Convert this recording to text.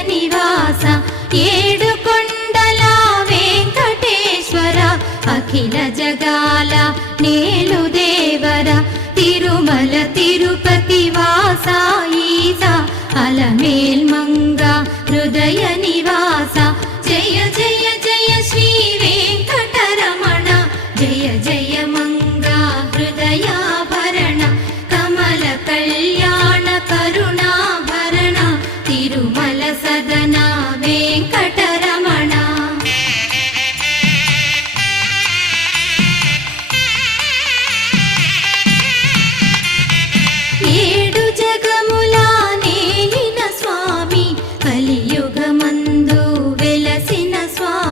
నివాస ఏడు కొండల వెంకటేశ్వర అఖిల జగాల నేలు దేవర తిరుమల తిరుపతి వాస ఈస అలమేల్ మంగ హృదయ నివాస జయ జయ జయ శ్రీ వెంకటరమణ జయ జయ మంగ హృదయాభరణ కమల కళ్యాణ కరుణాభరణ తిరుమల సదన వెంకటరమణ ఏడు జగముల నేలిన స్వామి కలియుగము